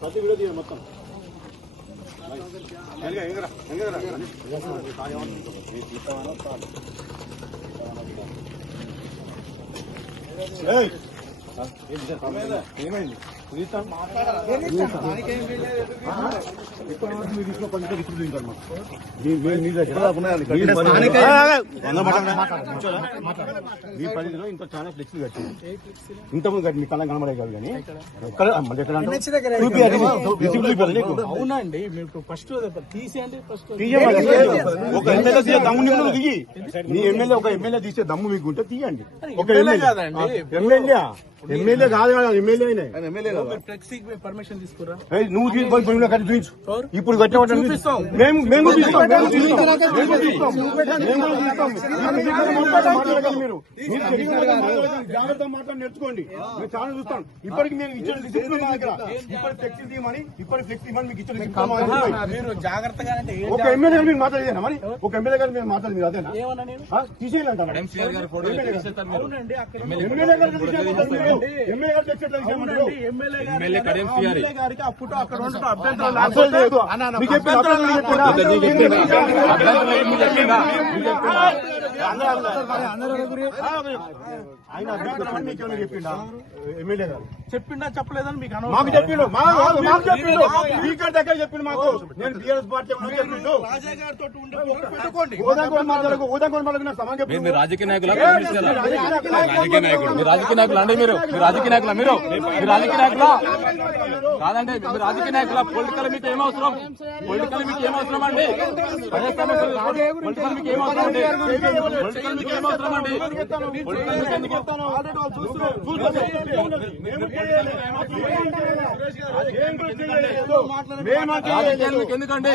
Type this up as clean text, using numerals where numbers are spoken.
ప్రతి వీడియో మొత్తం ఏమైంది మీ పరిధిలో ఇంత చాలా ఫ్లెక్సీలు కట్టింది ఇంతకుముందు కట్టి మీ కళ్ళ కనబడే కాదు కానీ అవునండి మీకు ఫస్ట్ తీసేయండి. ఒక ఎమ్మెల్యే దమ్ము నిన్ను దిగి నీ ఎమ్మెల్యే ఒక ఎమ్మెల్యే తీసే దమ్ము మీకు ఉంటే తీయండి. ఒక ఎమ్మెల్యే కాదు ఎమ్మెల్యే పర్మిషన్ తీసుకురా నువ్వు కట్టి చూపించు. ఇప్పుడు కట్టిన మేము మీరు జాగ్రత్త మాట్లాడి నేర్చుకోండి. మేము చాలా చూస్తాం. ఇప్పటికి మేము ఇచ్చిన డిసిప్లిన్ దగ్గర ఇప్పటి ఫ్లెక్సీ తీయమని మీకు ఇచ్చిన జాగ్రత్తగా ఒక ఎమ్మెల్యే మీరు మాట్లాడేనా మరి ఒక ఎమ్మెల్యే గారు మీరు మాట్లాడి మీరు అదేనా తీసేయాలంటారు. ఎమ్మెల్యే గారికి ఆ ఫోటో అక్కడ ఉండటం అభ్యంతరం ఎమ్మెల్యే గారు చెప్పిండా చెప్పలేదని మీకు మాకు చెప్పిండు స్పీకర్ దగ్గర చెప్పిండు మాకు. నేను బీఆర్ఎస్ పార్టీ చెప్పిండు రాజకీయ నాయకులు అండి మీరు రాజకీయ నాయకుల మీరు రాజకీయ నాయకులా కాదండి. మీరు రాజకీయ నాయకుల పొలిటికల్ మీకు ఏమవసరం అండి? పొలిటికల్ మీకు ఏమవసరం అండి? పొలిటికల్ మీకు ఏమవసరం అండి? ఎందుకండి